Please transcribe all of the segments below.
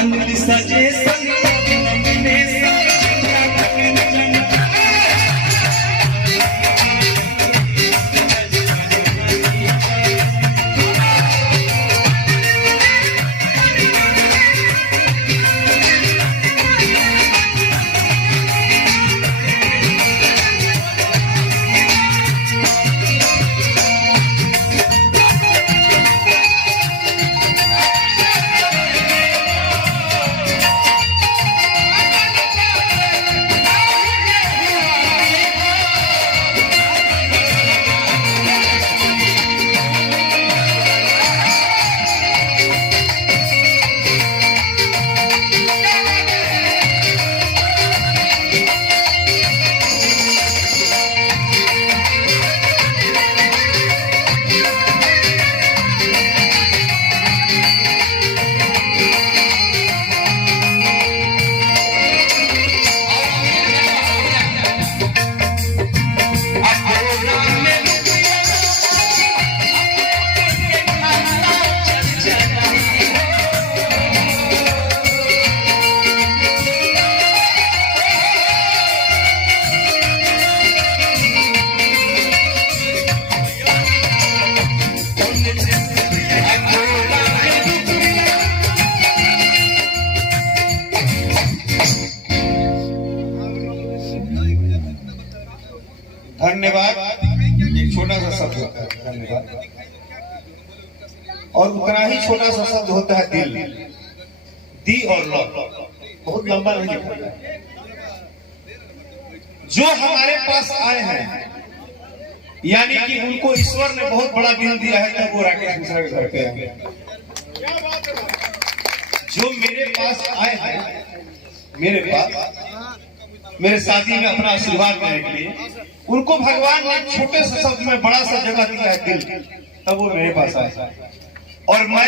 अमृत सजे धन्यवाद। एक छोटा सा शब्द होता है धन्यवाद, और उतना ही छोटा सा शब्द होता है दिल। दी और लव बहुत लंबा नहीं होता। जो हमारे पास आए हैं यानी कि उनको ईश्वर ने बहुत बड़ा दिल दिया है, तब वो राकेश मिश्रा के घर पे आए। जो मेरे पास आए हैं, मेरे पास मेरे शादी में अपना आशीर्वाद देने के लिए, उनको भगवान ने छोटे से शब्द में बड़ा सा जगह दिया है दिल, तब वो मेरे पास आए। और मैं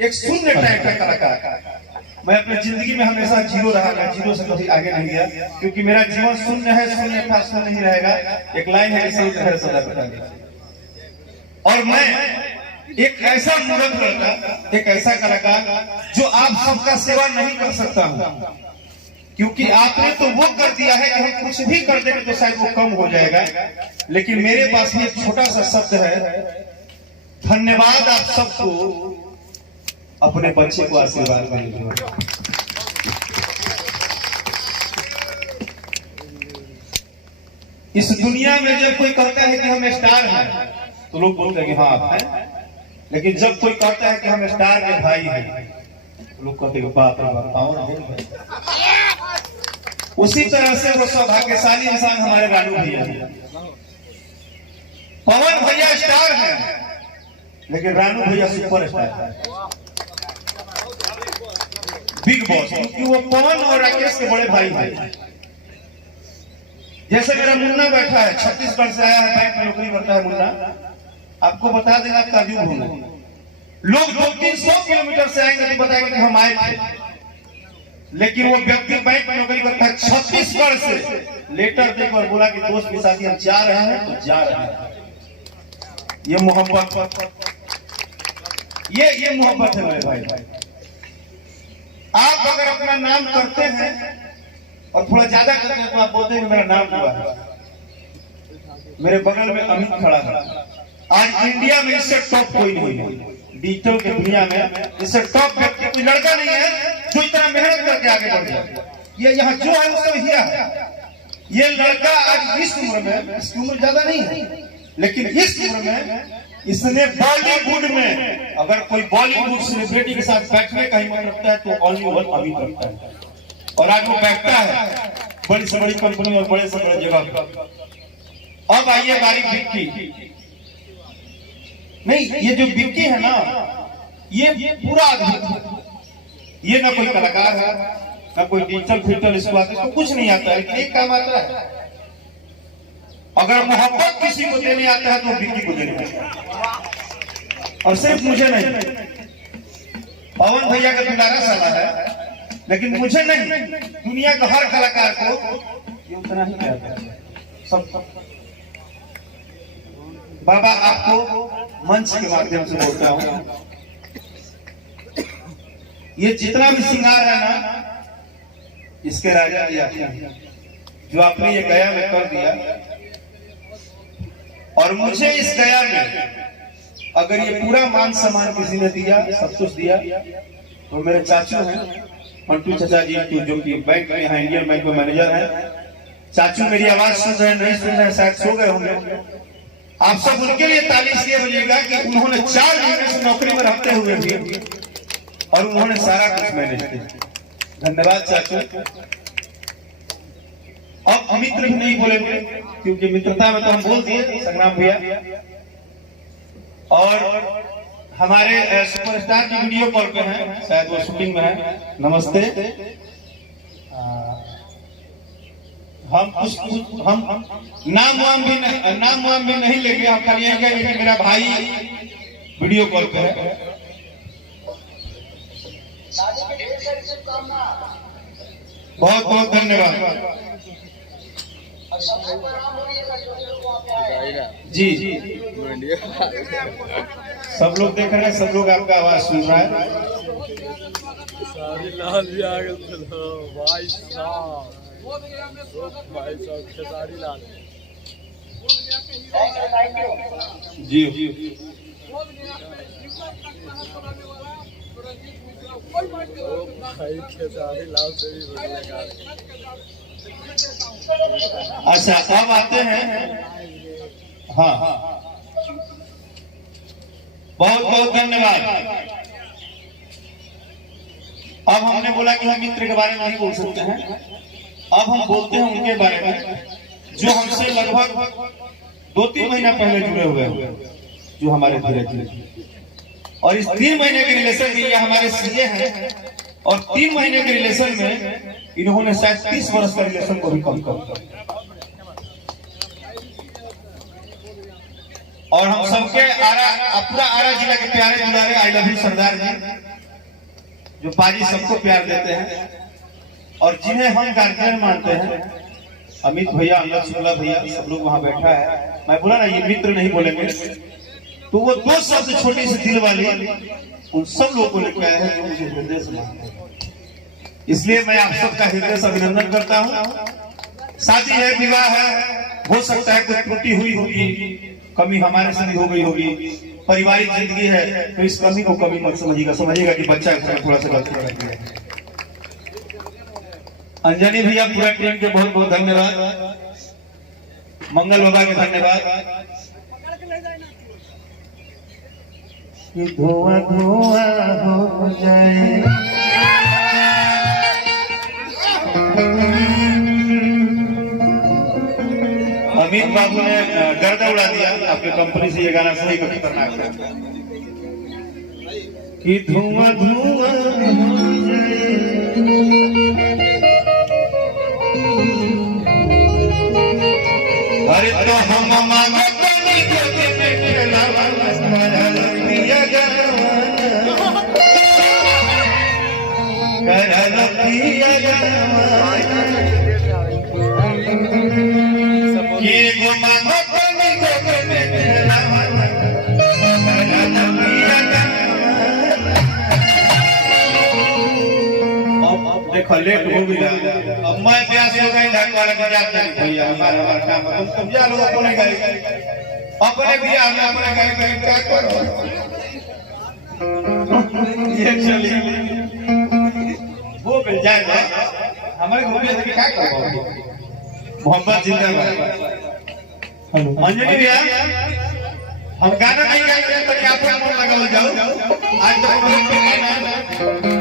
एक शून्य टाइप का कलाकार, मैं अपनी जिंदगी में हमेशा जीरो रहा, मैं जीरो से कभी आगे नहीं गया, क्योंकि मेरा जीवन शून्य है, शून्य था शून्य नहीं रहेगा। एक लाइन है इसी तरह सदा। और मैं एक ऐसा मूर्ख लड़का, एक ऐसा कलाकार जो आप सबका सेवा नहीं कर सकता हूँ, क्योंकि आपने तो वो कर दिया है कि हम कुछ भी कर देंगे तो शायद वो कम हो जाएगा। लेकिन मेरे पास ये छोटा सा शब्द है धन्यवाद। आप सबको अपने बच्चे को आशीर्वाद देंगे। इस दुनिया में जब कोई कहता है कि हम स्टार हैं तो लोग बोलते हैं कि हाँ आप हैं, लेकिन जब कोई कहता है कि हम स्टार के भाई हैं तो लोग कहते हैं बाप रे बाप पावन है। उसी तरह से वो सौभाग्यशाली इंसान हमारे रानू भैया हैं। पवन भैया स्टार हैं, लेकिन रानू भैया सुपर स्टार है, बिग बॉस, क्योंकि वो पवन और राकेश के बड़े भाई हैं। जैसे मेरा मुन्ना बैठा है, छत्तीसगढ़ से आया है, बैंक में नौकरी करता है मुन्ना, आपको बता देगा काजू भूमि। लोग 200-300 किलोमीटर से आएंगे तो बताएंगे कि हम आए थे, लेकिन वो व्यक्ति बैंक में नौकरी करता है छत्तीसगढ़ से, लेटर देकर बोला कि दोस्त के साथ हम जा रहे हैं तो जा रहे हैं। ये मोहब्बत, ये मोहब्बत है मेरे भाई। आप अगर अपना नाम करते हैं और थोड़ा ज्यादा करते हैं तो आप बोलते हैं कि मेरा नाम हुआ है। मेरे बगल में अमित खड़ा है। आज इंडिया में इससे टॉप कोई नहीं है, डिजिटल के दुनिया में इससे टॉप व्यक्ति कोई लड़का नहीं है जो इतना मेहनत करके आगे बढ़ जाए। ये यहाँ जो है उसका हिया है। ये लड़का आज इस उम्र में, इसकी उम्र ज्यादा नहीं है, लेकिन इस उम्र में इसने बॉलीवुड में, अगर कोई बॉलीवुड सेलिब्रिटी के साथ बैठने का हिम्मत रखता है तो ओनली वन अमित रखता है। और आज वो बैठता है बड़ी से बड़ी कंपनी और बड़े से बड़े जगह। अब आइए बारी विक्की। नहीं, ये जो विक्की है ना, ये पूरा अद्भुत। ये ना कोई कलाकार है, ना कोई डिजिटल फिल्टर, इसको कुछ नहीं आता है, एक काम आता है। अगर मोहब्बत किसी को देने आता है तो विक्की को देने आता है। और सिर्फ मुझे नहीं, पवन भैया का दुलारा साला है, लेकिन मुझे नहीं, दुनिया का हर कलाकार को ये उतना ही कहता है। सब बाबा आपको मंच के माध्यम से बोलता हूँ, ये जितना भी श्रृंगार है ना, इसके राजा जी आते हैं, जो आपने ये गया में कर दिया। और मुझे इस गया में अगर ये पूरा मान सम्मान किसी ने दिया, सब कुछ दिया, तो मेरे चाचू हैं मंटू चाचा जी, जो कि बैंक में यहाँ इंडियन बैंक में मैनेजर है। चाचू मेरी आवाज सुन रहे हैं, नहीं सुन रहे हैं, शायद सो गए होंगे। आप सब उनके लिए ताली इसलिए बजेगा कि उन्होंने 4 महीने से नौकरी में रहते हुए भी और उन्होंने सारा कुछ मैनेज किया। धन्यवाद चाचू। अब मित्र भी नहीं बोलेंगे, क्योंकि मित्रता में तो हम बोल दिए संग्राम भैया। और हमारे सुपरस्टार की वीडियो कॉल पे हैं, शायद वो शूटिंग में है। नमस्ते। हम नाम वाम भी नहीं लेंगे, हम खाली यही कहेंगे कि मेरा भाई वीडियो कॉल पे है। बहुत बहुत धन्यवाद जी। सब लोग देख रहे हैं, सब लोग आपका आवाज सुन रहा है। लाल भी आ गए भाई साहब, भाई साहब खेसारी लाल जी। भाई खेसारी लाल से भी बढ़िया। अच्छा अब आते हैं, हाँ बहुत बहुत धन्यवाद। अब हमने बोला कि हम मित्र के बारे में नहीं बोल सकते हैं, अब हम बोलते हैं उनके बारे में जो हमसे लगभग 2-3 महीना पहले जुड़े हुए हैं, जो हमारे धीरज जी। और इस 3 महीने के रिलेशन में ये हमारे सीए हैं, और 3 महीने के रिलेशन में इन्होंने शायद 30 वर्ष का रिलेशन को भी कम कर दिया। और हम सबके पूरा आरा जिला के प्यारे दुलारे आई लव यू सरदार जी, जो पाजी सबको प्यार देते हैं और जिन्हें हम गार्जियन मानते हैं, अमित भैया, अंगद शुक्ला भैया, सब लोग वहां बैठा है। मैं बोला ना ये मित्र नहीं बोलेंगे, तो वो 2 शब्द छोटी सी दिल वाली उन सब लोगों को लेकर आए हैं जो मुझे हृदय से मानते हैं। इसलिए मैं आप सबका हृदय से अभिनंदन करता हूँ। शादी है, विवाह है, हो सकता है कुछ त्रुटि हुई होगी, कमी हमारे से भी हो गई होगी, पारिवारिक जिंदगी है, तो इस कमी को कमी मत समझिएगा कि बच्चा थोड़ा सा गलती कर दिया। अंजनी भैया, पूरा टीम के बहुत बहुत धन्यवाद। मंगल बाबा के धन्यवाद। धुआं धुआं हो जाए, अमित बाबू ने गर्दा उड़ा दिया आपके कंपनी से। ये गाना सही को खतरनाक है कि धुआं धुआं हो जाए, अरे तो हम मांगो पानी को खेला पिया देखो लेट हो गया। अब मैं प्यास हो गई ढाकवाला के जाते हैं भैया, हमारा काम है, तुम जा लो अपने घर, अपने बिया में अपने घर में क्या करो। ये चलिए वो मिल जाएगा हमारे घर में, क्या करो। मोहब्बत जिंदाबाद। हेलो अंजलि भैया, हम गाना नहीं गाएंगे तो आप मन लगा जाओ। आज तो